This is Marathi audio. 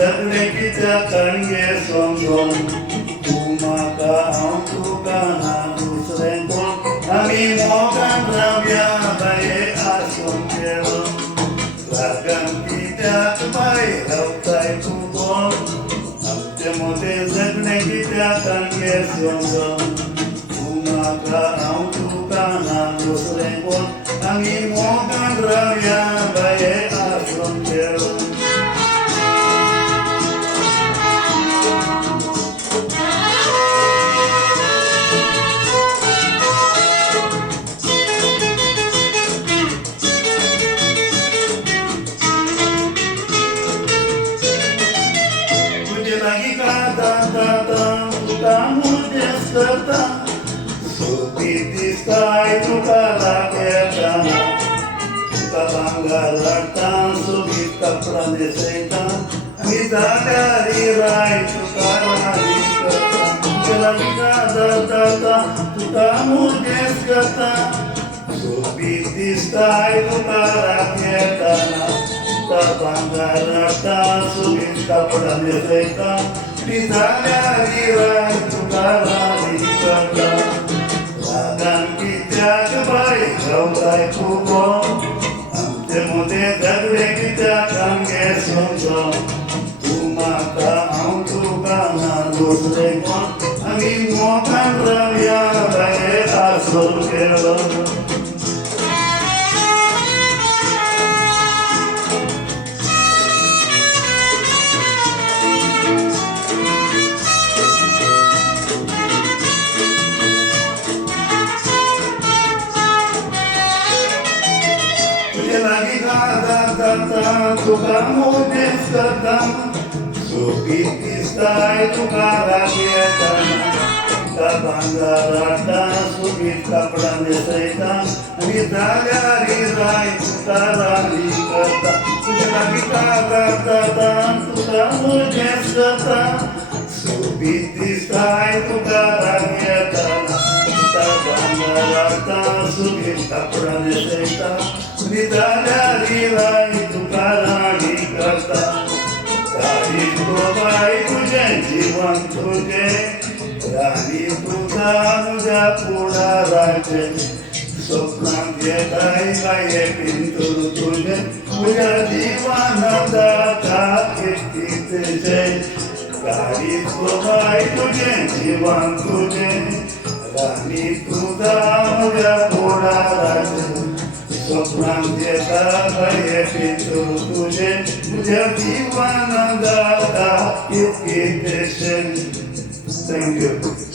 झगडे कित्या कणगे सोंगोन तू म्हाका हांव तुका ना दुसरें कोण आमी मोगान रावया बाये आसून खेळोन रागान कित्याक बाय रावताय तूं कोण आमचे मोठे झगडे कित्या कणगे सोंगोन तू म्हाका हांव तुका ना दुसरें कोण आमी मोगान रावया बाये आसून खेळोन तुका मुदेस करता सोबीत दिसताय तुका लागता तुका भांगर हाडटा सोबीत कपडा न्हेसयता आमी जाग्यार राय तुका राली करता तुका लागीं काजार जाता तुका मुदेस करता सोबीत दिसताय तुका लागता तुका भांगर हाडटा सोबीत कपडा न्हेसयता जाल्यारी राय तुका राली करता रागान कित्याक बाय रावताय तूं कोण आमचे मोठे झगडे कित्याक आमगे सोंगोन तूं म्हाका हांव तुका ना दुसरें कोण आमी मोगान रावया बाये आसून खेळोन तुका मुदेस करता सोबीत दिसताय तुका लागता तुका भांगर हाडटा सोबीत कपडा न्हेसयता आनी जाग्यार राय तुका राली करता तुजे लागीं काजार जाता तुका मुदेस करता सोबीत दिसताय तुका लागता तुका भांगर हाडटा सोबीत कपडा न्हेसयता आनी जाग्यार राय तुका राली करता काही बाय तुझें जीवन तुजें राणी तुका म्हज्या फुडाराचें स्वप्नांत येताय बाये पिंतूर तुजें म्हज्या जिवनांता कितें काही बाय तुझें जीवन तुजें राणी तुका म्हज्या फुडाराचें स्वप्नांत येता बाये पिंतूर तुजें म्हज्या जिवनांता कितें Thank you.